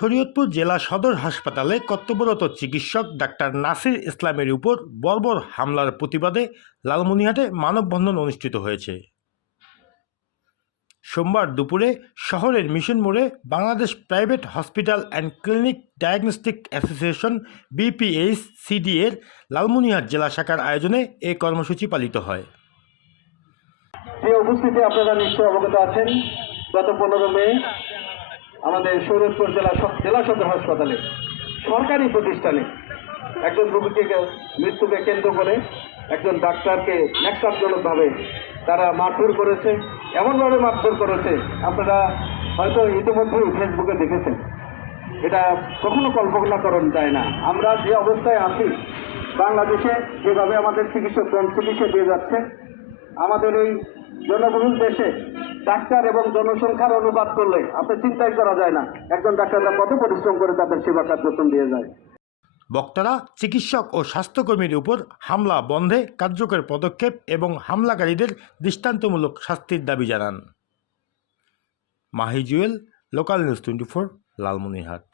শরীয়তপুর জেলা সদর হাসপাতালে কর্তব্যরত চিকিৎসক ডাক্তার নাসির ইসলামের উপর বর্বর হামলার প্রতিবাদে লালমনিরহাটে মানববন্ধন অনুষ্ঠিত হয়েছে। সোমবার দুপুরে শহরের মিশন মোড়ে Bangladesh private hospital and clinic diagnostic association BPHCD এর লালমনিরহাট জেলা শাখার আয়োজনে এই কর্মসূচি পালিত হয়। যে উপস্থিতি আপনারা নিশ্চয় অবগত আছেন, গত 15 মে আমাদের শরীয়তপুর জেলা সদর হাসপাতালে সরকারি প্রতিষ্ঠানে একজন রোগীকে মৃত্যুকে কেন্দ্র করে একজন ডাক্তারকে ন্যাক্কারজনকভাবে তারা মারধর করেছে। এমনভাবে মারধর করেছে আপনারা হয়তো ইতিমধ্যেই ফেসবুকে দেখেছেন। এটা কখনো কল্পনা করা যায় না। আমরা যে অবস্থায় আছি, বাংলাদেশে যেভাবে আমাদের চিকিৎসকগণ চিকিৎসা দিয়ে যাচ্ছে, আমাদের এই জনবহুল দেশে ডাক্তার এবং জনসংখ্যার অনুপাত করলে আপনি চিন্তাই করা যায় না একজন ডাক্তাররা কত পরিশ্রম করে তাদের সেবা কার্যক্রম দিয়ে যায়। বক্তারা চিকিৎসক ও স্বাস্থ্যকর্মীর উপর হামলা বন্ধে কার্যকর পদক্ষেপ এবং হামলাকারীদের দৃষ্টান্তমূলক শাস্তির দাবি জানান। Mahi Jewel, local news 24, Lalmonirhat.